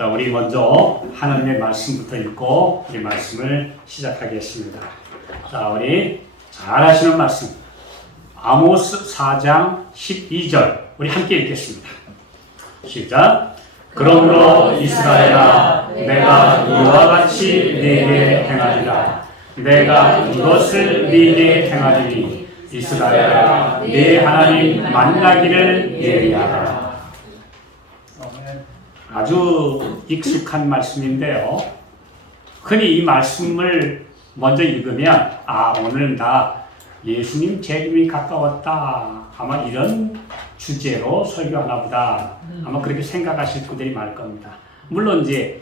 자, 우리 먼저 하나님의 말씀부터 읽고 우리 말씀을 시작하겠습니다. 자, 우리 잘 아시는 말씀 아모스 4장 12절 우리 함께 읽겠습니다. 시작. 그러므로 이스라엘아, 내가 이와 같이 네게 행하리라. 내가 이것을 네게 행하리니 이스라엘아, 네 하나님 만나기를 예비하라. 아주 익숙한 말씀인데요. 흔히 이 말씀을 먼저 읽으면 오늘 나 예수님 재림이 가까웠다. 아마 이런 주제로 설교하나 보다. 아마 그렇게 생각하실 분들이 많을 겁니다. 물론 이제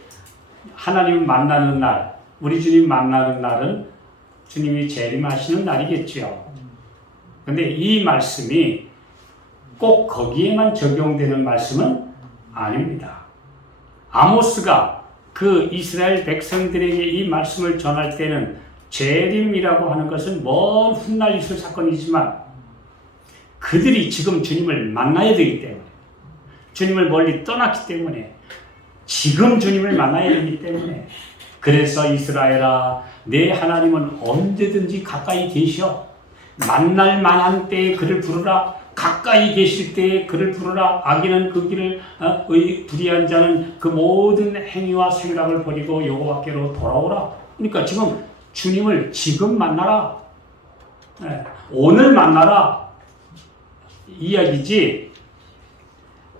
하나님을 만나는 날, 우리 주님 만나는 날은 주님이 재림하시는 날이겠죠. 근데 이 말씀이 꼭 거기에만 적용되는 말씀은 아닙니다. 아모스가 그 이스라엘 백성들에게 이 말씀을 전할 때는 재림이라고 하는 것은 먼 훗날 있을 사건이지만 그들이 지금 주님을 만나야 되기 때문에, 주님을 멀리 떠났기 때문에, 지금 주님을 만나야 되기 때문에, 그래서 이스라엘아, 내 하나님은 언제든지 가까이 계셔. 만날 만한 때에 그를 부르라. 가까이 계실 때에 그를 부르라. 악인은 그 길을 불의한 자는 그 모든 행위와 생각을 버리고 여호와께로 돌아오라. 그러니까 지금 주님을 지금 만나라. 오늘 만나라. 이야기지.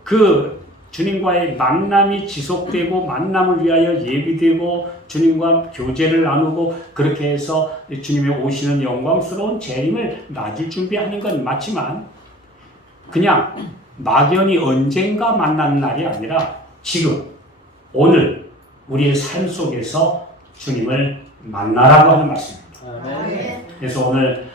그 주님과의 만남이 지속되고 만남을 위하여 예비되고 주님과 교제를 나누고 그렇게 해서 주님의 오시는 영광스러운 재림을 맞을 준비하는 건 맞지만 그냥 막연히 언젠가 만나는 날이 아니라 지금 오늘 우리의 삶 속에서 주님을 만나라고 하는 말씀입니다. 그래서 오늘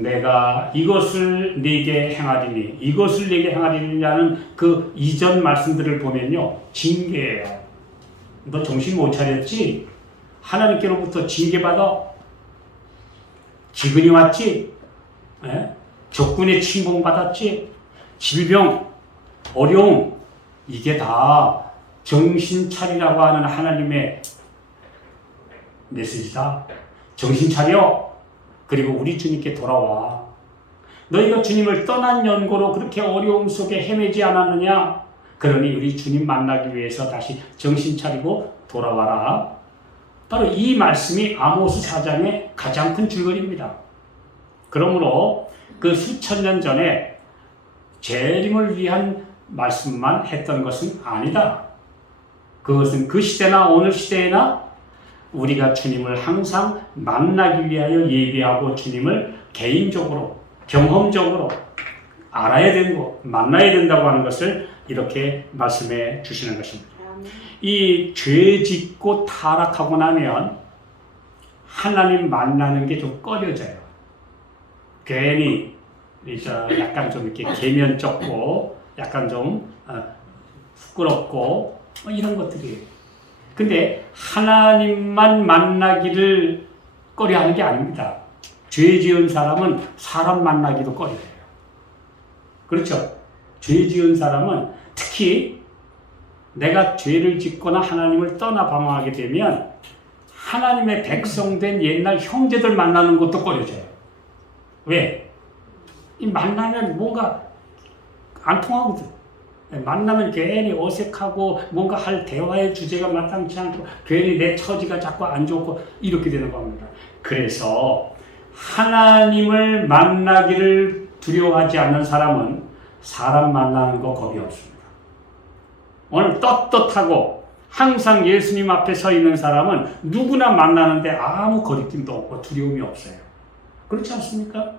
내가 이것을 네게 행하리니 이것을 네게 행하리니라는 그 이전 말씀들을 보면요, 징계예요. 너 정신 못 차렸지? 하나님께로부터 징계받아? 기근이 왔지? 적군의 침공받았지? 질병, 어려움, 이게 다 정신 차리라고 하는 하나님의 메시지다. 정신 차려. 그리고 우리 주님께 돌아와. 너희가 주님을 떠난 연고로 그렇게 어려움 속에 헤매지 않았느냐? 그러니 우리 주님 만나기 위해서 다시 정신 차리고 돌아와라. 바로 이 말씀이 아모스 4장의 가장 큰 줄거리입니다. 그러므로 그 수천 년 전에 재림을 위한 말씀만 했던 것은 아니다. 그것은 그 시대나 오늘 시대에나 우리가 주님을 항상 만나기 위하여 예비하고 주님을 개인적으로, 경험적으로 알아야 되고 만나야 된다고 하는 것을 이렇게 말씀해 주시는 것입니다. 이 죄 짓고 타락하고 나면 하나님 만나는 게 좀 꺼려져요. 괜히 약간 좀 이렇게 계면쩍고 약간 좀 부끄럽고 이런 것들이에요. 근데 하나님만 만나기를 꺼려하는 게 아닙니다. 죄 지은 사람은 사람 만나기도 꺼려해요. 그렇죠? 죄 지은 사람은 특히 내가 죄를 짓거나 하나님을 떠나 방황하게 되면 하나님의 백성된 옛날 형제들 만나는 것도 꺼려져요. 왜? 이 만나면 뭔가 안 통하거든. 만나면 괜히 어색하고 뭔가 할 대화의 주제가 마땅치 않고 괜히 내 처지가 자꾸 안 좋고 이렇게 되는 겁니다. 그래서 하나님을 만나기를 두려워하지 않는 사람은 사람 만나는 거 겁이 없습니다. 오늘 떳떳하고 항상 예수님 앞에 서 있는 사람은 누구나 만나는데 아무 거리낌도 없고 두려움이 없어요. 그렇지 않습니까?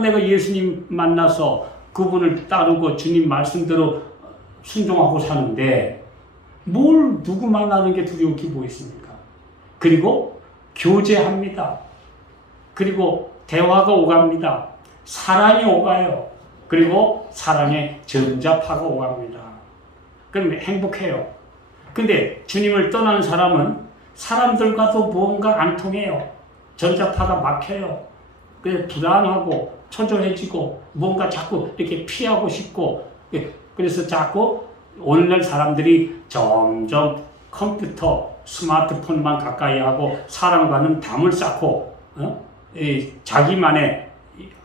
내가 예수님 만나서 그분을 따르고 주님 말씀대로 순종하고 사는데 뭘 누구 만나는 게 두려울 게 뭐 있습니까? 그리고 교제합니다. 그리고 대화가 오갑니다. 사랑이 오가요. 그리고 사랑에 전자파가 오갑니다. 그럼 행복해요. 근데 주님을 떠난 사람은 사람들과도 뭔가 안 통해요. 전자파가 막혀요. 그래서 불안하고 초조해지고 뭔가 자꾸 이렇게 피하고 싶고 그래서 자꾸 오늘날 사람들이 점점 컴퓨터, 스마트폰만 가까이 하고 사람과는 담을 쌓고 자기만의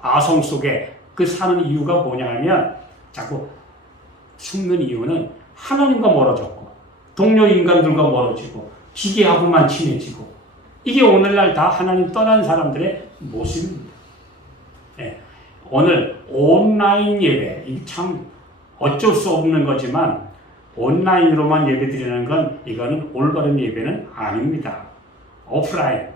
아성 속에 그 사는 이유가 뭐냐 하면 자꾸 숨는 이유는 하나님과 멀어졌고 동료 인간들과 멀어지고 기계하고만 친해지고 이게 오늘날 다 하나님 떠난 사람들의 모습입니다. 네. 오늘 온라인 예배, 이게 참 어쩔 수 없는 거지만 온라인으로만 예배 드리는 건 이거는 올바른 예배는 아닙니다. 오프라인,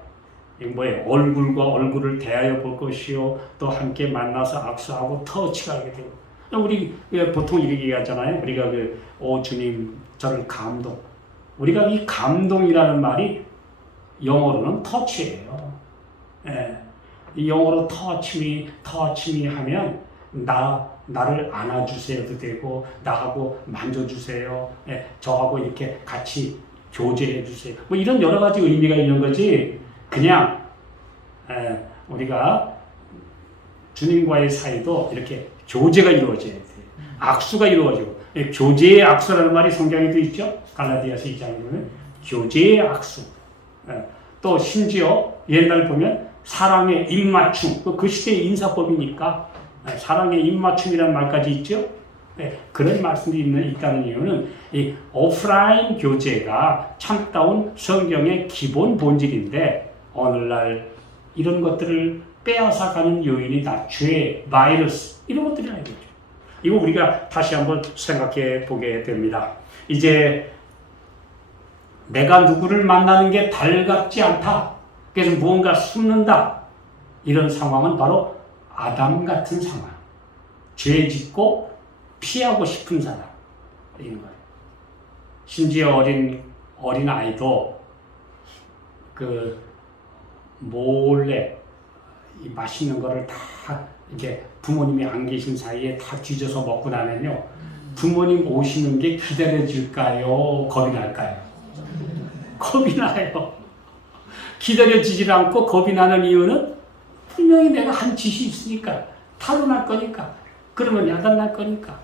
뭐예요? 얼굴과 얼굴을 대하여 볼 것이요, 또 함께 만나서 악수하고 터치가 하게 되고. 우리 보통 이렇게 얘기하잖아요. 우리가 주님 저를 감동. 우리가 이 감동이라는 말이 영어로는 터치예요. 예. 이 영어로 터치미 하면 나를 안아주세요도 되고 나하고 만져주세요. 예. 저하고 이렇게 같이 교제해주세요. 뭐 이런 여러 가지 의미가 있는 거지. 그냥 우리가 주님과의 사이도 이렇게 교제가 이루어져야 돼요. 악수가 이루어지고 교제의 악수라는 말이 성경에도 있죠. 갈라디아서 2장에 보면 교제의 악수. 또 심지어 옛날 보면 사랑의 입맞춤. 그 시대의 인사법이니까 사랑의 입맞춤이라는 말까지 있죠. 그런 말씀이 있다는 이유는 이 오프라인 교제가 참다운 성경의 기본 본질인데 오늘날 이런 것들을 빼앗아가는 요인이 다 죄, 바이러스 이런 것들이라 이거죠. 이거 우리가 다시 한번 생각해 보게 됩니다. 이제 내가 누구를 만나는 게 달갑지 않다. 그래서 무언가 숨는다. 이런 상황은 바로 아담 같은 상황. 죄 짓고 피하고 싶은 사람. 이런 거예요. 심지어 어린 아이도 몰래 이 맛있는 거를 다 이제 부모님이 안 계신 사이에 다 뒤져서 먹고 나면요. 부모님 오시는 게 기다려질까요? 겁이 날까요? 겁이 나요. 기다려지질 않고 겁이 나는 이유는 분명히 내가 한 짓이 있으니까 타로날 거니까 그러면 야단날 거니까.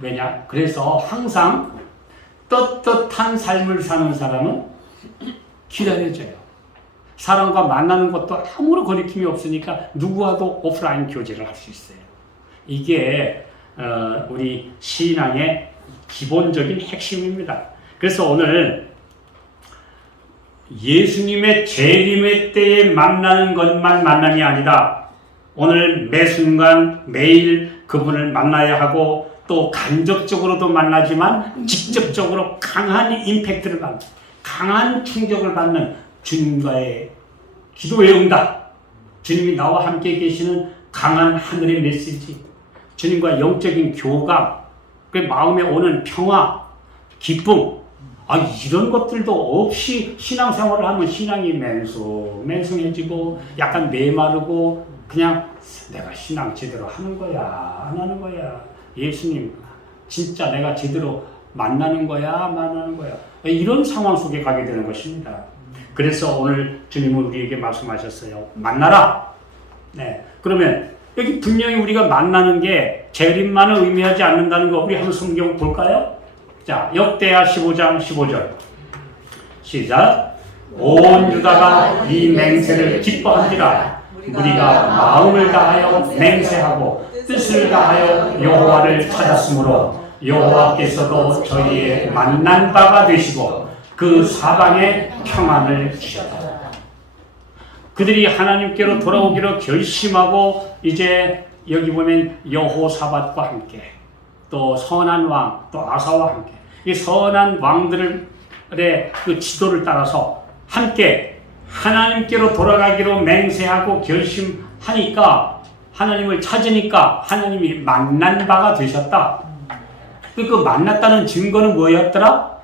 왜냐? 그래서 항상 떳떳한 삶을 사는 사람은 기다려져요. 사람과 만나는 것도 아무런 거리낌이 없으니까 누구와도 오프라인 교제를 할 수 있어요. 이게 우리 신앙의 기본적인 핵심입니다. 그래서 오늘 예수님의 재림의 때에 만나는 것만 만남이 아니다. 오늘 매 순간 매일 그분을 만나야 하고 또 간접적으로도 만나지만 직접적으로 강한 임팩트를 받는, 강한 충격을 받는 주님과의 기도의 응답, 주님이 나와 함께 계시는 강한 하늘의 메시지, 주님과 영적인 교감, 그 마음에 오는 평화, 기쁨, 이런 것들도 없이 신앙생활을 하면 신앙이 맹숭해지고 약간 메마르고 그냥 내가 신앙 제대로 하는 거야 안 하는 거야, 예수님 진짜 내가 제대로 만나는 거야 만나는 거야, 이런 상황 속에 가게 되는 것입니다. 그래서 오늘 주님은 우리에게 말씀하셨어요. 만나라. 네. 그러면 여기 분명히 우리가 만나는 게 재림만을 의미하지 않는다는 거 우리 한번 성경 볼까요? 자, 역대하 15장 15절. 시작. 온 유다가 이 맹세를 기뻐한지라. 우리가 마음을 다하여 맹세하고 뜻을 다하여 여호와를 찾았으므로 여호와께서도 저희의 만난 바가 되시고 그 사방에 평안을 주셨다. 그들이 하나님께로 돌아오기로 결심하고 이제 여기 보면 여호사밧과 함께 또 선한 왕, 또 아사와 함께 이 선한 왕들의 그 지도를 따라서 함께 하나님께로 돌아가기로 맹세하고 결심하니까 하나님을 찾으니까 하나님이 만난 바가 되셨다. 그 만났다는 증거는 뭐였더라?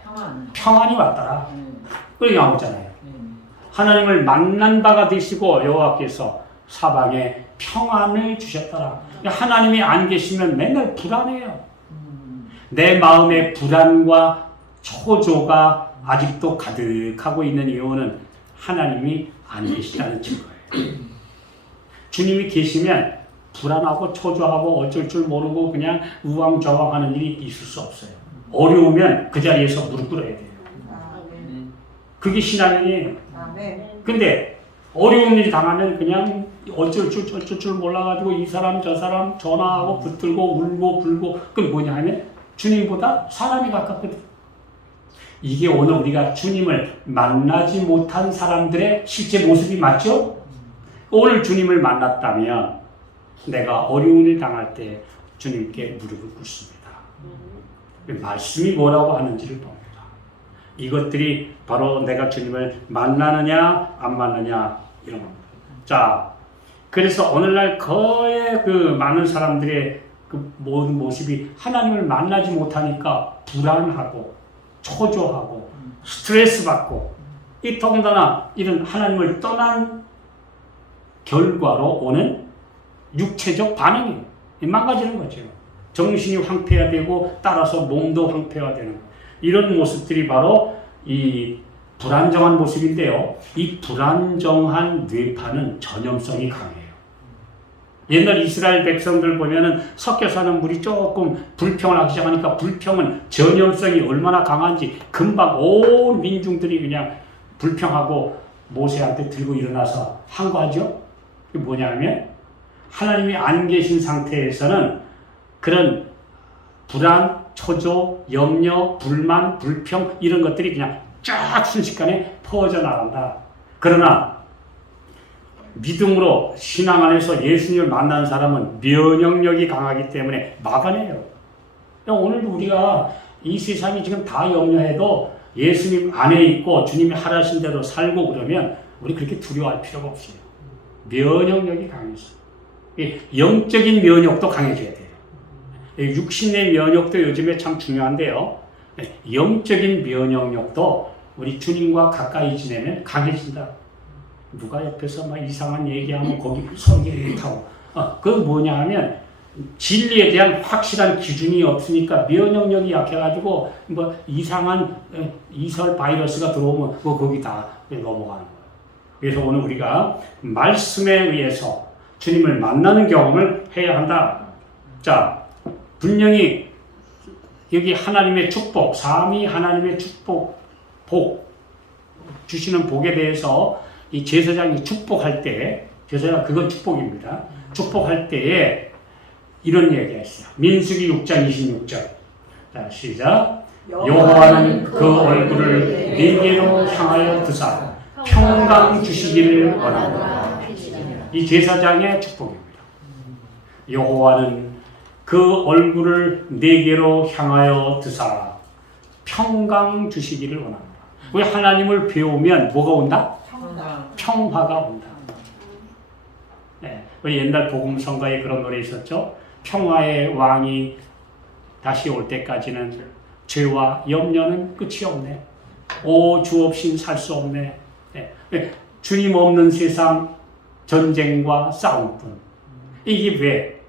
평안이 왔더라. 그렇게 나오잖아요. 하나님을 만난 바가 되시고 여호와께서 사방에 평안을 주셨더라. 하나님이 안 계시면 맨날 불안해요. 내 마음의 불안과 초조가 아직도 가득하고 있는 이유는 하나님이 안 계시다는 증거예요. 주님이 계시면 불안하고 초조하고 어쩔 줄 모르고 그냥 우왕좌왕하는 일이 있을 수 없어요. 어려우면 그 자리에서 무릎 꿇어야 돼요. 그게 신앙이에요. 근데 어려운 일이 당하면 그냥 어쩔 줄 몰라가지고 이 사람 저 사람 전화하고 붙들고 울고 불고, 그건 뭐냐 하면 주님보다 사람이 가깝거든. 이게 오늘 우리가 주님을 만나지 못한 사람들의 실제 모습이 맞죠? 오늘 주님을 만났다면 내가 어려운 일 당할 때 주님께 무릎을 꿇습니다. 말씀이 뭐라고 하는지를 봅니다. 이것들이 바로 내가 주님을 만나느냐 안 만나느냐 이런 겁니다. 자, 그래서 오늘날 거의 그 많은 사람들의 그 모든 모습이 하나님을 만나지 못하니까 불안하고 초조하고 스트레스 받고, 이 더군다나 이런 하나님을 떠난 결과로 오는 육체적 반응이 망가지는 거죠. 정신이 황폐화되고 따라서 몸도 황폐화되는 거. 이런 모습들이 바로 이 불안정한 모습인데요. 이 불안정한 뇌파는 전염성이 강해요. 옛날 이스라엘 백성들 보면은 섞여 사는 물이 조금 불평을 하기 시작하니까, 불평은 전염성이 얼마나 강한지 금방 온 민중들이 그냥 불평하고 모세한테 들고 일어나서 항거하죠. 그게 뭐냐면 하나님이 안 계신 상태에서는 그런 불안, 초조, 염려, 불만, 불평 이런 것들이 그냥 쫙 순식간에 퍼져나간다. 그러나 믿음으로 신앙 안에서 예수님을 만나는 사람은 면역력이 강하기 때문에 막아내요. 오늘도 우리가 이 세상이 지금 다 염려해도 예수님 안에 있고 주님이 하라신 대로 살고 그러면 우리 그렇게 두려워할 필요가 없어요. 면역력이 강해서. 영적인 면역도 강해져야 돼요. 육신의 면역도 요즘에 참 중요한데요. 영적인 면역력도 우리 주님과 가까이 지내면 강해진다. 누가 옆에서 막 이상한 얘기하면 거기 성경에 타고. 그건 뭐냐 하면 진리에 대한 확실한 기준이 없으니까 면역력이 약해가지고 뭐 이상한 이설 바이러스가 들어오면 거기 다 넘어가는 거예요. 그래서 오늘 우리가 말씀에 의해서 주님을 만나는 경험을 해야 한다. 자, 분명히 여기 하나님의 축복, 삼위 하나님의 축복, 복 주시는 복에 대해서 이 제사장이 축복할 때, 제사장 그건 축복입니다. 축복할 때에 이런 얘기가 있어요. 민수기 6장 26절. 자, 시작. 여호와는 그 얼굴을 네게로 향하여 드사 평강 주시기를 원한다. 이 제사장의 축복입니다. 여호와는 그 얼굴을 네게로 향하여 드사 평강 주시기를 원한다. 우리 하나님을 배우면 뭐가 온다? 평화가 온다. 네, 우리 옛날 복음성가에 그런 노래 있었죠. 평화의 왕이 다시 올 때까지는 죄와 염려는 끝이 없네. 오, 주 없인 살 수 없네. 네, 주님 없는 세상, 전쟁과 싸움뿐. 이게 왜?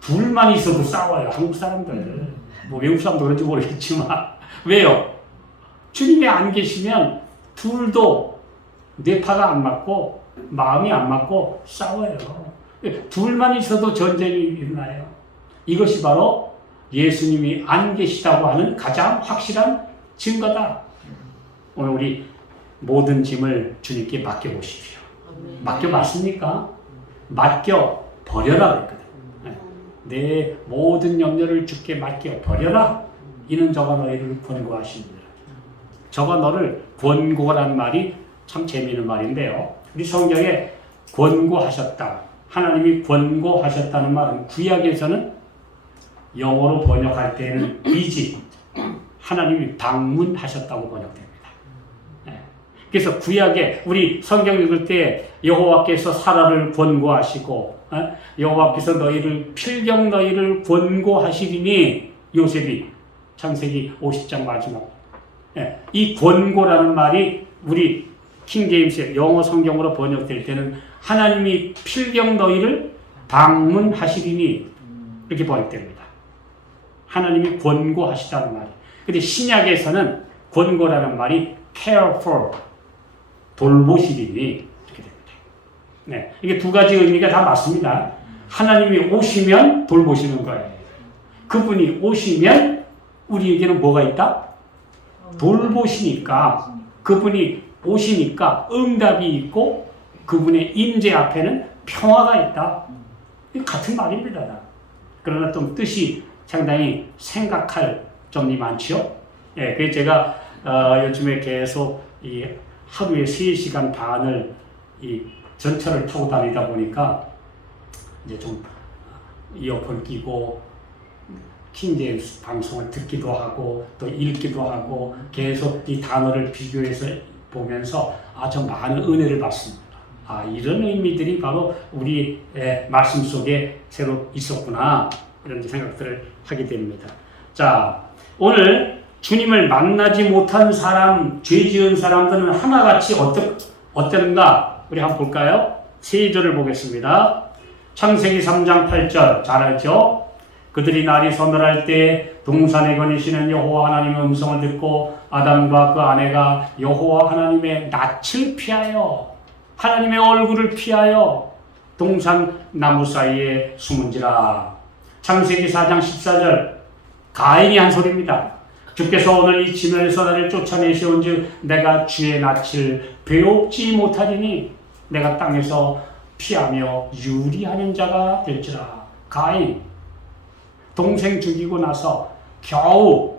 둘만 있어도 싸워요. 한국 사람들. 외국 사람도 그런지 모르겠지만. 왜요? 주님이 안 계시면 둘도 뇌파가 안 맞고 마음이 안 맞고 싸워요. 둘만 있어도 전쟁이 일어나요. 이것이 바로 예수님이 안 계시다고 하는 가장 확실한 증거다. 오늘 우리 모든 짐을 주님께 맡겨보십시오. 맡겨봤습니까? 맡겨버려라 그랬거든. 내 모든 염려를 주께 맡겨버려라. 이는 저가 너희를 권고하십니다. 저가 너를 권고라는 말이 참 재미있는 말인데요. 우리 성경에 권고하셨다. 하나님이 권고하셨다는 말은 구약에서는 영어로 번역할 때는 비지, 하나님이 방문하셨다고 번역됩니다. 그래서 구약에 우리 성경 읽을 때 여호와께서 사라를 권고하시고 여호와께서 너희를 필경 너희를 권고하시리니, 요셉이 창세기 50장 마지막. 이 권고라는 말이 우리 킹제임스 영어 성경으로 번역될 때는 하나님이 필경 너희를 방문하시리니 이렇게 번역됩니다. 하나님이 권고하시다는 말이. 근데 신약에서는 권고라는 말이 care for, 돌보시리니 이렇게 됩니다. 네, 이게 두 가지 의미가 다 맞습니다. 하나님이 오시면 돌보시는 거예요. 그분이 오시면 우리에게는 뭐가 있다? 돌보시니까, 그분이 오시니까 응답이 있고 그분의 임재 앞에는 평화가 있다. 같은 말입니다. 그러나 좀 뜻이 상당히 생각할 점이 많죠. 예, 그래서 제가 요즘에 계속 이 하루에 3시간 반을 이 전철을 타고 다니다 보니까 이제 좀 이어폰 끼고 킹제임스 방송을 듣기도 하고 또 읽기도 하고 계속 이 단어를 비교해서 보면서 아주 많은 은혜를 받습니다. 이런 의미들이 바로 우리 말씀 속에 새로 있었구나, 이런 생각들을 하게 됩니다. 자, 오늘 주님을 만나지 못한 사람, 죄 지은 사람들은 하나같이 어땠는가? 우리 한번 볼까요? 세 절을 보겠습니다. 창세기 3장 8절 잘 알죠? 그들이 날이 서늘할 때 동산에 거니시는 여호와 하나님의 음성을 듣고 아담과 그 아내가 여호와 하나님의 낯을 피하여, 하나님의 얼굴을 피하여 동산 나무 사이에 숨은지라. 창세기 4장 14절 가인이 한 소리입니다. 주께서 오늘 이 지면에서 나를 쫓아내시온즉 내가 주의 낯을 배웁지 못하리니 내가 땅에서 피하며 유리하는 자가 될지라. 가인, 동생 죽이고 나서 겨우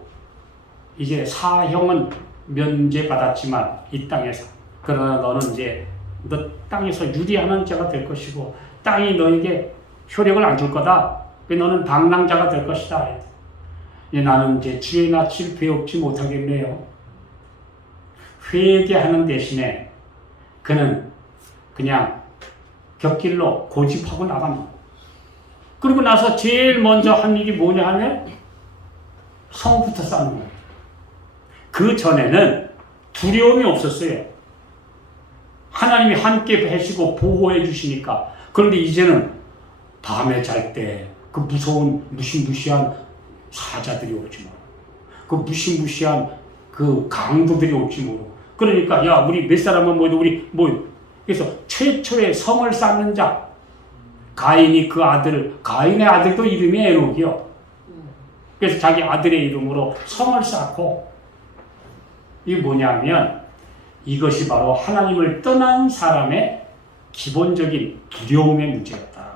이제 사형은 면제받았지만 이 땅에서, 그러나 너는 이제 너 땅에서 유리하는 자가 될 것이고 땅이 너에게 효력을 안 줄 거다. 너는 방랑자가 될 것이다. 나는 이제 주의 낯을 배웁지 못하겠네요. 회개하는 대신에 그는 그냥 곁길로 고집하고 나갑니다. 그러고 나서 제일 먼저 한 일이 뭐냐 하면 성부터 쌓는 거예요. 그 전에는 두려움이 없었어요. 하나님이 함께 하시고 보호해 주시니까. 그런데 이제는 밤에 잘 때 그 무서운 무시무시한 사자들이 올지 모르고 그 무시무시한 그 강도들이 올지 모르고, 그러니까 야 우리 몇 사람만 모여도 우리 그래서 최초의 성을 쌓는 자 가인이, 그 아들, 가인의 아들도 이름이 에녹이요. 그래서 자기 아들의 이름으로 성을 쌓고, 이게 뭐냐면 이것이 바로 하나님을 떠난 사람의 기본적인 두려움의 문제였다.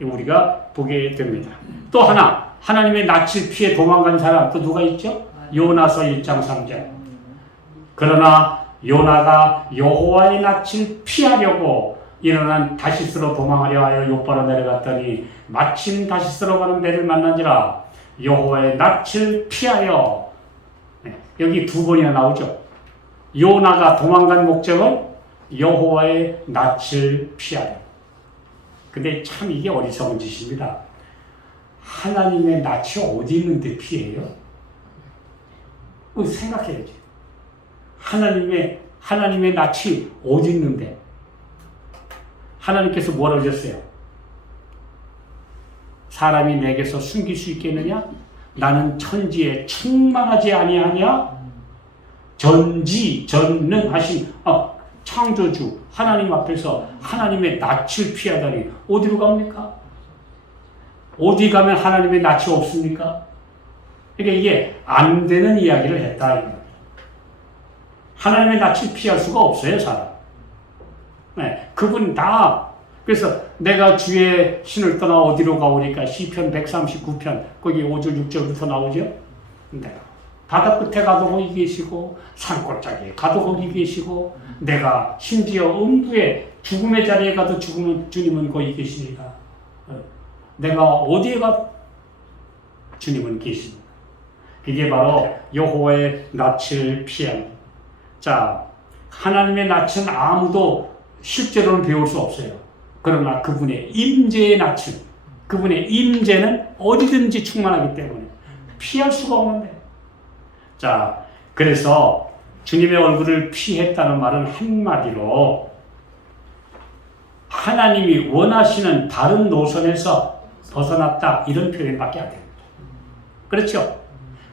우리가 보게 됩니다. 또 하나, 하나님의 낯을 피해 도망간 사람 또 누가 있죠? 요나서 1장 3절. 그러나 요나가 여호와의 낯을 피하려고 일어난 다시스로 도망하려 하여 요바로 내려갔더니 마침 다시스로 가는 배를 만난지라. 여호와의 낯을 피하여. 여기 두 번이나 나오죠. 요나가 도망간 목적은 여호와의 낯을 피하려. 근데 참 이게 어리석은 짓입니다. 하나님의 낯이 어디 있는데 피해요? 생각해야지. 하나님의 낯이 어디 있는데? 하나님께서 뭐라고 하셨어요? 사람이 내게서 숨길 수 있겠느냐? 나는 천지에 충만하지 아니하냐? 전능하신 창조주 하나님 앞에서 하나님의 낯을 피하다니 어디로 갑니까? 어디 가면 하나님의 낯이 없습니까? 그러니까 이게 안 되는 이야기를 했다. 하나님의 낯을 피할 수가 없어요, 사람. 네, 그분 다. 그래서 내가 주의 신을 떠나 어디로 가오리까? 시편 139편 거기 5절 6절부터 나오죠. 네. 바다 끝에 가도 거기 계시고 산골짜기에 가도 거기 계시고 내가 심지어 음부의 죽음의 자리에 가도 주님은 거기 계시니까 내가 어디에 가도 주님은 계십니다. 이게 바로 여호와의 낯을 피함. 자, 하나님의 낯은 아무도 실제로는 배울 수 없어요. 그러나 그분의 임재의 낯은, 그분의 임재는 어디든지 충만하기 때문에 피할 수가 없는데. 자, 그래서 주님의 얼굴을 피했다는 말은 한마디로 하나님이 원하시는 다른 노선에서 벗어났다, 이런 표현밖에 안 됩니다. 그렇죠?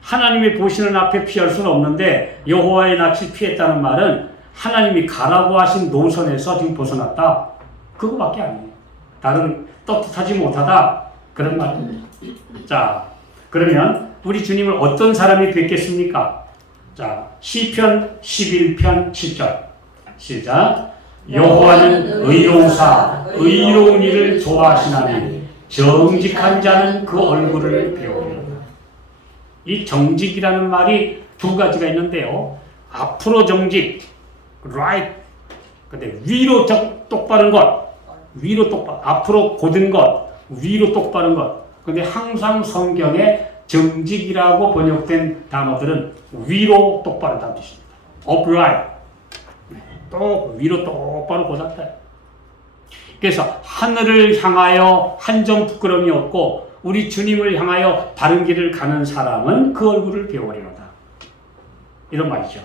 하나님이 보시는 앞에 피할 수는 없는데 여호와의 낯을 피했다는 말은 하나님이 가라고 하신 노선에서 지금 벗어났다, 그거밖에 아니에요. 다른 떳떳하지 못하다, 그런 말입니다. 자, 그러면 우리 주님을 어떤 사람이 뵙겠습니까? 자, 시편 11편 7절 시작. 여호와는 의로우사 의로운 일을 좋아하시나니 정직한 자는 그 얼굴을 배우리로다. 이 정직이라는 말이 두 가지가 있는데요. 앞으로 정직, right. 근데 위로 똑바른 것, 위로 똑바른, 앞으로 곧은 것, 위로 똑바른 것. 근데 항상 성경에 정직이라고 번역된 단어들은 위로 똑바르다는 뜻입니다. upright. 또 위로 똑바로 곧았다. 그래서 하늘을 향하여 한 점 부끄러움이 없고 우리 주님을 향하여 바른 길을 가는 사람은 그 얼굴을 배우리로다. 이런 말이죠.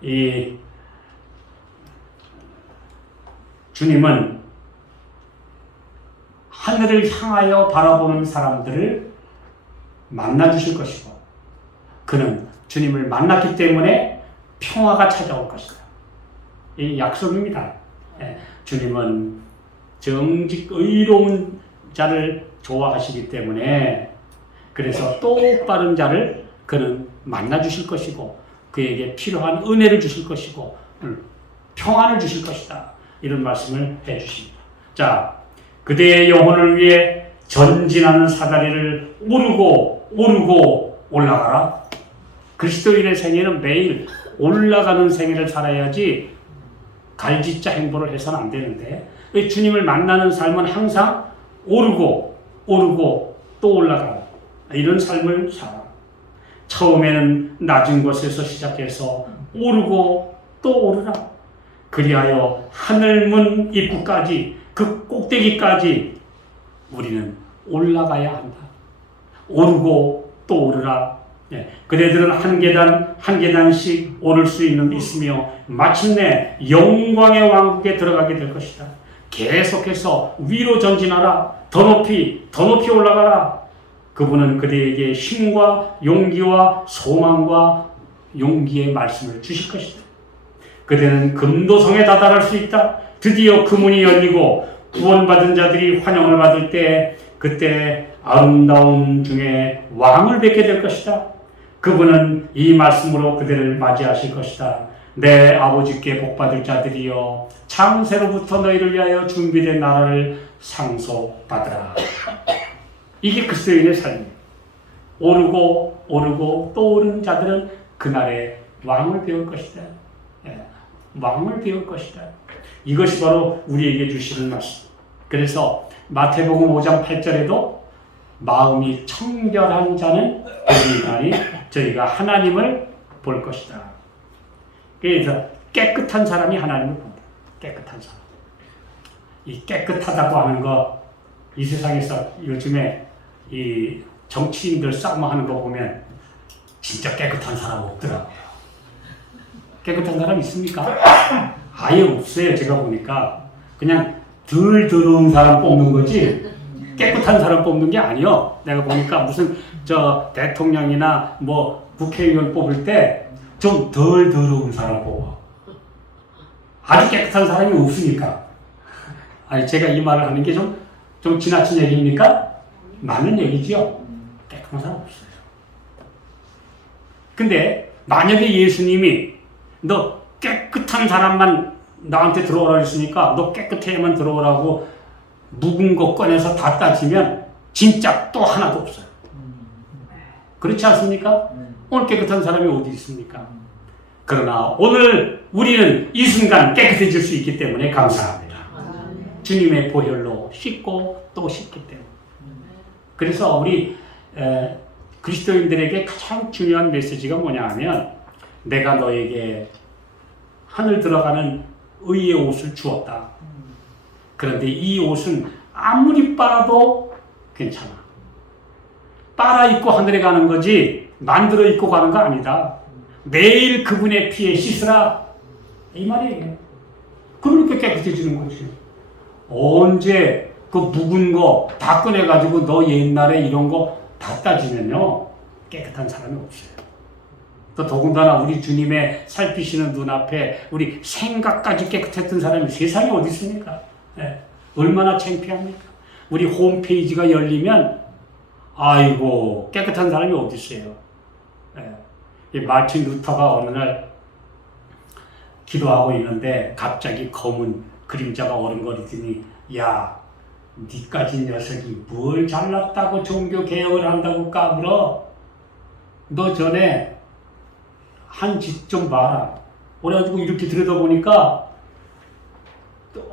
이 주님은 하늘을 향하여 바라보는 사람들을 만나 주실 것이고 그는 주님을 만났기 때문에 평화가 찾아올 것이다. 이 약속입니다. 주님은 정직 의로운 자를 좋아하시기 때문에 그래서 똑바른 자를 그는 만나 주실 것이고 그에게 필요한 은혜를 주실 것이고 평안을 주실 것이다. 이런 말씀을 해 주십니다. 자, 그대의 영혼을 위해 전진하는 사다리를 오르고 올라가라. 그리스도인의 생애는 매일 올라가는 생애를 살아야지 갈짓자 행보를 해서는 안 되는데 주님을 만나는 삶은 항상 오르고 또 올라가라. 이런 삶을 살아. 처음에는 낮은 곳에서 시작해서 오르고 또 오르라. 그리하여 하늘문 입구까지 그 꼭대기까지 우리는 올라가야 한다. 오르고 또 오르라. 그대들은 한 계단 한 계단씩 오를 수 있으며 마침내 영광의 왕국에 들어가게 될 것이다. 계속해서 위로 전진하라. 더 높이 올라가라. 그분은 그대에게 힘과 용기와 소망과 용기의 말씀을 주실 것이다. 그대는 금도성에 다다를 수 있다. 드디어 그 문이 열리고 구원받은 자들이 환영을 받을 때 그때 아름다움 중에 왕을 뵙게 될 것이다. 그분은 이 말씀으로 그대를 맞이하실 것이다. 내 아버지께 복받을 자들이여 창세로부터 너희를 위하여 준비된 나라를 상속받으라. 이게 그리스도인의 삶이에요. 오르고 또 오른 자들은 그날에 왕을 배울 것이다. 왕을 배울 것이다. 이것이 바로 우리에게 주시는 말씀. 그래서 마태복음 5장 8절에도 마음이 청결한 자는 오늘날이 저희가 하나님을 볼 것이다. 그래서 깨끗한 사람이 하나님을 본다. 깨끗한 사람. 이 깨끗하다고 하는 거, 이 세상에서 요즘에 이 정치인들 싸움하는 거 보면 진짜 깨끗한 사람 없더라고요. 깨끗한 사람 있습니까? 아예 없어요. 제가 보니까 그냥 덜 더러운 사람 뽑는 거지 깨끗한 사람 뽑는 게 아니요. 내가 보니까 무슨 저 대통령이나 뭐 국회의원 뽑을 때 좀 덜 더러운 사람 뽑아. 아주 깨끗한 사람이 없으니까. 아니 제가 이 말을 하는 게 좀 지나친 얘기입니까? 맞는 얘기죠. 깨끗한 사람 없어요. 근데 만약에 예수님이 너 깨끗한 사람만 나한테 들어오라고 했으니까 너 깨끗해야만 들어오라고 묵은 거 꺼내서 다 따지면 진짜 또 하나도 없어요. 그렇지 않습니까? 오늘 깨끗한 사람이 어디 있습니까? 그러나 오늘 우리는 이 순간 깨끗해질 수 있기 때문에 감사합니다. 주님의 보혈로 씻고 또 씻기 때문에. 그래서 우리 그리스도인들에게 가장 중요한 메시지가 뭐냐 하면 내가 너에게 하늘 들어가는 의의 옷을 주었다. 그런데 이 옷은 아무리 빨아도 괜찮아. 빨아 입고 하늘에 가는 거지 만들어 입고 가는 거 아니다. 매일 그분의 피에 씻으라. 이 말이에요. 그렇게 깨끗해지는 거지. 언제 그 묵은 거 다 꺼내가지고 너 옛날에 이런 거 다 따지면요. 깨끗한 사람이 없어요. 또 더군다나 우리 주님의 살피시는 눈앞에 우리 생각까지 깨끗했던 사람이 세상에 어디 있습니까? 얼마나 창피합니까? 우리 홈페이지가 열리면 아이고 깨끗한 사람이 어디 있어요? 예. 이 마틴 루터가 어느 날 기도하고 있는데 갑자기 검은 그림자가 어른거리더니 야, 니까지 녀석이 뭘 잘났다고 종교 개혁을 한다고 까불어? 너 전에 한 짓 좀 봐라. 그래가지고 이렇게 들여다보니까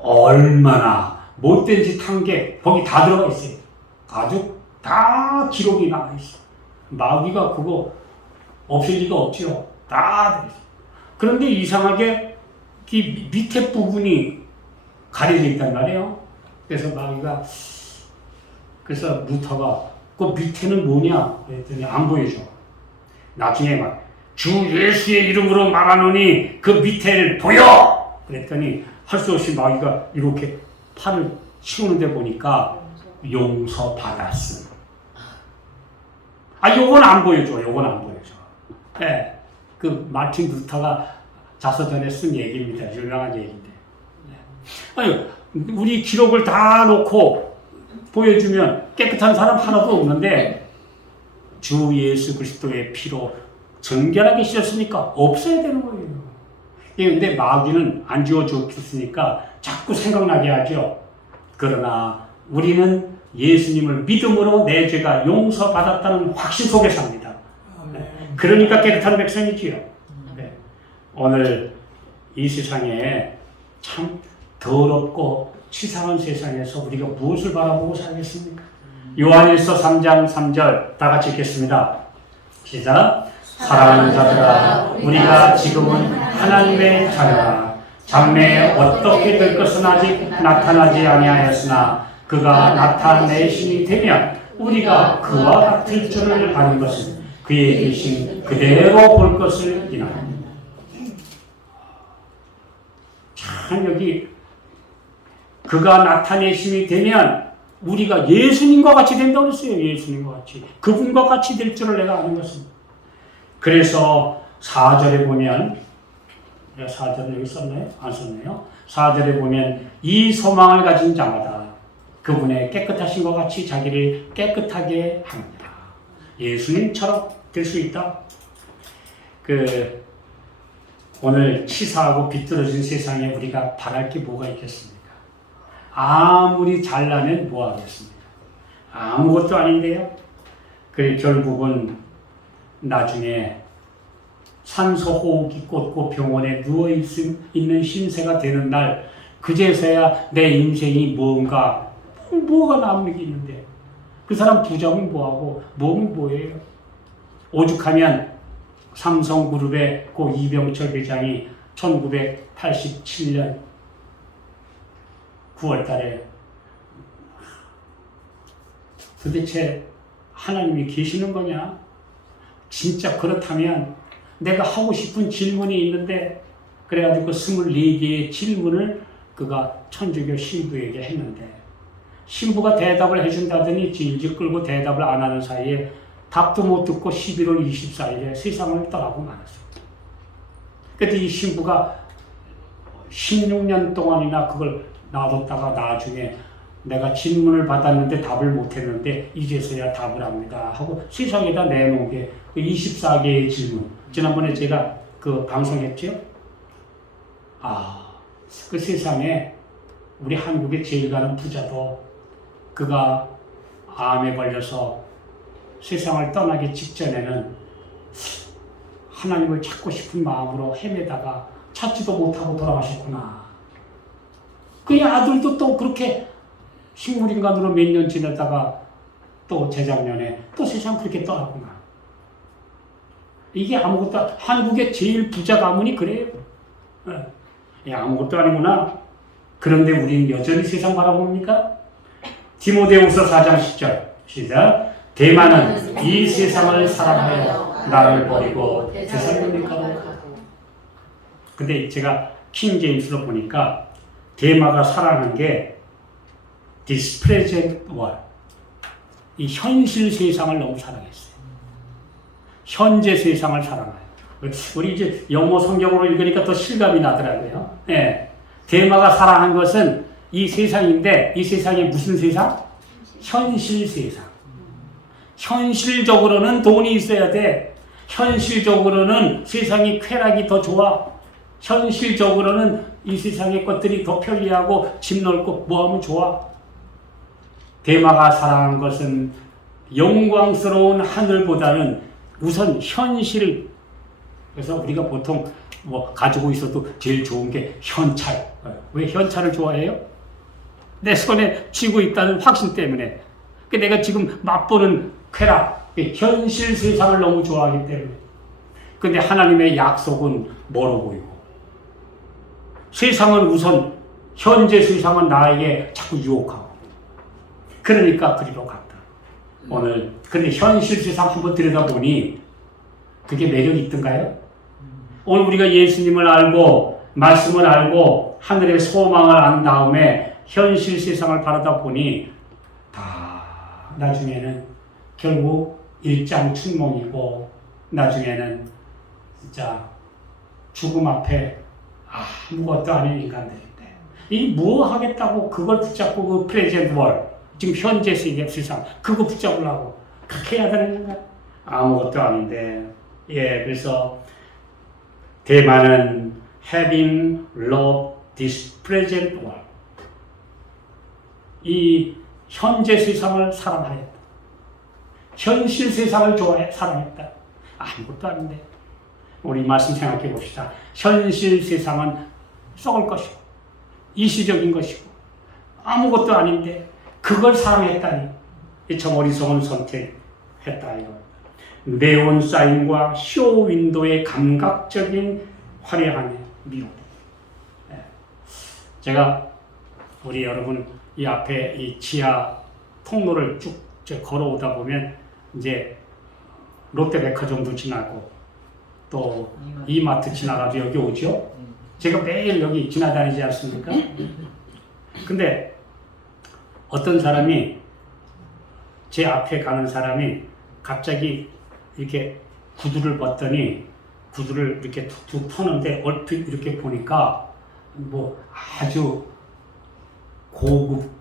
얼마나 못된 짓 한 게 거기 다 들어가 있어요. 아주 다 기록이 나와 있어. 마귀가 그거 없앨 리가 없지요. 다 들어있어. 그런데 이상하게 이 밑에 부분이 가려져 있단 말이에요. 그래서 마귀가 그래서 루터가 그 밑에는 뭐냐 그랬더니 안 보여줘. 나중에 막 주 예수의 이름으로 말하노니 그 밑에를 보여! 그랬더니 할 수 없이 마귀가 이렇게 팔을 치우는데 보니까 용서받았음. 요건 안 보여줘. 요건 안 보여줘. 네, 그 마틴 루터가 자서전에 쓴 얘기입니다. 유명한 얘기인데. 네. 아니, 우리 기록을 다 놓고 보여주면 깨끗한 사람 하나도 없는데 주 예수 그리스도의 피로 정결하게 씻었으니까 없어야 되는 거예요. 그런데 마귀는 안 지워줬으니까 자꾸 생각나게 하죠. 그러나 우리는 예수님을 믿음으로 내 죄가 용서받았다는 확신 속에 삽니다. 네. 그러니까 깨끗한 백성이지요. 네. 오늘 이 세상에 참 더럽고 치사한 세상에서 우리가 무엇을 바라보고 살겠습니까? 요한일서 3장 3절 다 같이 읽겠습니다. 시작. 사랑하는 자들아, 우리가 지금은 하나님의 자녀라. 장래에 어떻게 될 것은 아직 나타나지 아니하였으나 그가 나타내심이 되면 우리가 그와 같을 줄을 아는 것은 그의 계신 그대로 볼 것을 인하옵니다. 참 여기 그가 나타내심이 되면 우리가 예수님과 같이 된다고 했어요. 예수님과 같이. 그분과 같이 될 줄을 내가 아는 것입니다. 그래서 4절에 보면 4절을 여기 썼나요? 안 썼네요. 4절에 보면 이 소망을 가진 자마다 그분의 깨끗하신 것 같이 자기를 깨끗하게 합니다. 예수님처럼 될 수 있다. 오늘 치사하고 비뚤어진 세상에 우리가 바랄 게 뭐가 있겠습니까? 아무리 잘나면 뭐 하겠습니까? 아무것도 아닌데요. 결국은 나중에 산소호흡기 꽂고 병원에 누워있는 신세가 되는 날, 그제서야 내 인생이 뭐가 남는 게 있는데, 그 사람 부자면 뭐하고, 몸은 뭐예요? 오죽하면 삼성그룹의 고 이병철 회장이 1987년 9월 달에 도대체 하나님이 계시는 거냐? 진짜 그렇다면 내가 하고 싶은 질문이 있는데, 그래가지고 그 24개의 질문을 그가 천주교 신부에게 했는데, 신부가 대답을 해준다더니 질질 끌고 대답을 안 하는 사이에 답도 못 듣고 11월 24일에 세상을 떠나고 말았습니다. 그때 이 신부가 16년 동안이나 그걸 놔뒀다가 나중에 내가 질문을 받았는데 답을 못했는데 이제서야 답을 합니다 하고 세상에다 내놓은 게 24개의 질문. 지난번에 제가 그 방송했죠? 그 세상에 우리 한국의 제일 가는 부자도 그가 암에 걸려서 세상을 떠나기 직전에는 하나님을 찾고 싶은 마음으로 헤매다가 찾지도 못하고 돌아가셨구나. 그의 아들도 또 그렇게 식물인간으로 몇 년 지내다가 또 재작년에 또 세상 그렇게 떠났구나. 이게 아무것도, 한국의 제일 부자 가문이 그래요. 아무것도 아니구나. 그런데 우리는 여전히 세상 바라봅니까? 디모데후서 4장 10절 시작. 대만은 이 세상을 사랑하여 나를 버리고 데살로니가로 가고. 근데 제가 킹제임스로 보니까 대마가 사랑한 게 this present world, 이 현실 세상을 너무 사랑했어요. 현재 세상을 사랑해요. 우리 이제 영어 성경으로 읽으니까 더 실감이 나더라고요. 네. 대마가 사랑한 것은 이 세상인데, 이 세상이 무슨 세상? 현실 세상. 현실적으로는 돈이 있어야 돼. 현실적으로는 세상이 쾌락이 더 좋아. 현실적으로는 이 세상의 것들이 더 편리하고 집 넓고 뭐하면 좋아. 대마가 사랑한 것은 영광스러운 하늘보다는 우선 현실. 그래서 우리가 보통 뭐 가지고 있어도 제일 좋은 게 현찰. 왜 현찰을 좋아해요? 내 손에 쥐고 있다는 확신 때문에. 내가 지금 맛보는 쾌락, 현실 세상을 너무 좋아하기 때문에. 근데 하나님의 약속은 멀어 보이고, 세상은 우선, 현재 세상은 나에게 자꾸 유혹하고, 그러니까 그리로 갔다. 오늘, 근데 현실 세상 한번 들여다보니, 그게 매력이 있던가요? 오늘 우리가 예수님을 알고, 말씀을 알고, 하늘의 소망을 안 다음에, 현실 세상을 바라다 보니, 다, 나중에는 결국 일장춘몽이고, 나중에는 진짜 죽음 앞에 아무것도 아닌 인간들인데, 이 뭐 하겠다고 그걸 붙잡고 그 프레젠트 월, 지금 현재 세상, 그거 붙잡으려고 그렇게 해야 되는가? 아무것도 아닌데, 예, 그래서 대만은 having loved this present world, 이 현재 세상을 사랑하였다. 현실 세상을 사랑했다. 아무것도 아닌데. 우리 말씀 생각해 봅시다. 현실 세상은 썩을 것이고, 일시적인 것이고, 아무것도 아닌데, 그걸 사랑했다니. 참 어리석은 선택했다, 이거. 네온 사인과 쇼 윈도의 감각적인 화려함에 미혹. 제가, 우리 여러분, 이 앞에 이 지하 통로를 쭉 걸어오다 보면, 이제 롯데백화점도 지나고, 또 이마트 지나가도 여기 오죠? 제가 매일 여기 지나다니지 않습니까? 근데 어떤 사람이, 제 앞에 가는 사람이 갑자기 이렇게 구두를 봤더니, 구두를 이렇게 툭툭 터는데 얼핏 이렇게 보니까 뭐 아주 고급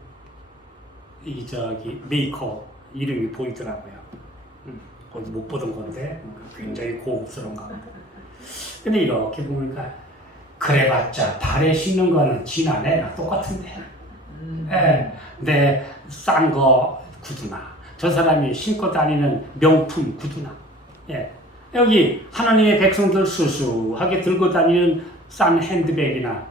메이커 이름이 보이더라고요. 어디 못 보던 건데 굉장히 고급스러운가 보다. 근데 이렇게 보니까 그래봤자 발에 신는 거는 지나네 똑같은데. 예, 근데 싼 거 구두나 저 사람이 신고 다니는 명품 구두나. 예, 여기 하나님의 백성들 수수하게 들고 다니는 싼 핸드백이나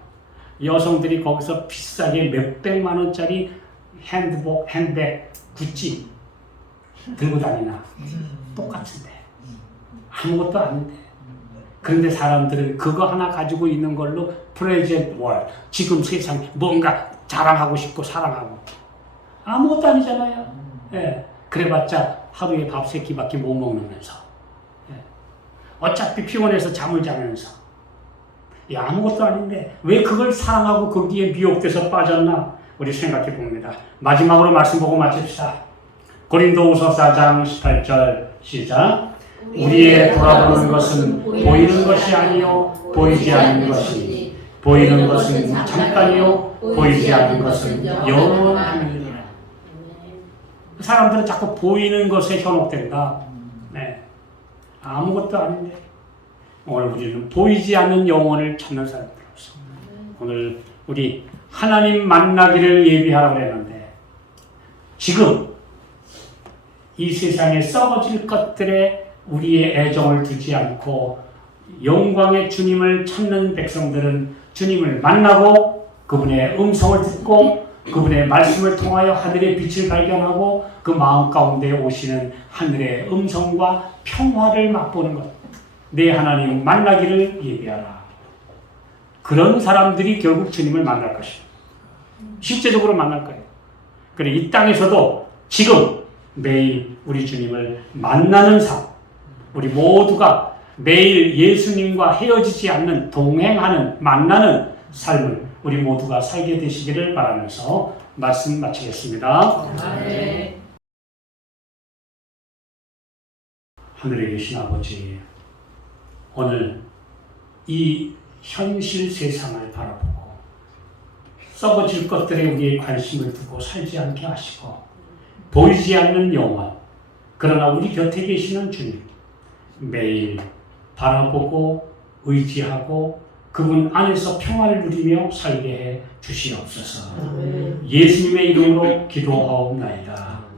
여성들이 거기서 비싸게 몇백만 원짜리 핸드백 구찌 들고 다니나 똑같은데 아무것도 아닌데. 그런데 사람들은 그거 하나 가지고 있는 걸로 프레젠트 월, 지금 세상 뭔가 자랑하고 싶고 사랑하고, 아무것도 아니잖아요. 예, 그래봤자 하루에 밥 3끼밖에 못 먹으면서, 예, 어차피 피곤해서 잠을 자면서, 아무것도 아닌데 왜 그걸 사랑하고 거기에 미혹돼서 빠졌나? 우리 생각해 봅니다. 마지막으로 말씀 보고 마칩시다. 고린도후서 4장 18절 시작. 우리의 돌아보는 것은 보이는 것이 아니요 보이지 않는 것이니, 보이는 것은 잠깐이요 보이지 않는 것은 영원하니라. 사람들은 자꾸 보이는 것에 현혹된다. 네, 아무것도 아닌데 오늘 우리는 보이지 않는 영혼을 찾는 사람들로서 오늘 우리 하나님 만나기를 예비하라고 했는데, 지금 이 세상에 썩어질 것들에 우리의 애정을 두지 않고 영광의 주님을 찾는 백성들은 주님을 만나고 그분의 음성을 듣고 그분의 말씀을 통하여 하늘의 빛을 발견하고 그 마음 가운데 오시는 하늘의 음성과 평화를 맛보는 것. 내 하나님 만나기를 예비하라. 그런 사람들이 결국 주님을 만날 것이다. 실제적으로 만날 거예요. 그래, 이 땅에서도 지금 매일 우리 주님을 만나는 삶, 우리 모두가 매일 예수님과 헤어지지 않는, 동행하는, 만나는 삶을 우리 모두가 살게 되시기를 바라면서 말씀 마치겠습니다. 네. 하늘에 계신 아버지, 오늘 이 현실 세상을 바라보고 썩어질 것들에 우리의 관심을 두고 살지 않게 하시고, 보이지 않는 영원, 그러나 우리 곁에 계시는 주님, 매일 바라보고 의지하고 그분 안에서 평안을 누리며 살게 해 주시옵소서. 예수님의 이름으로 기도하옵나이다.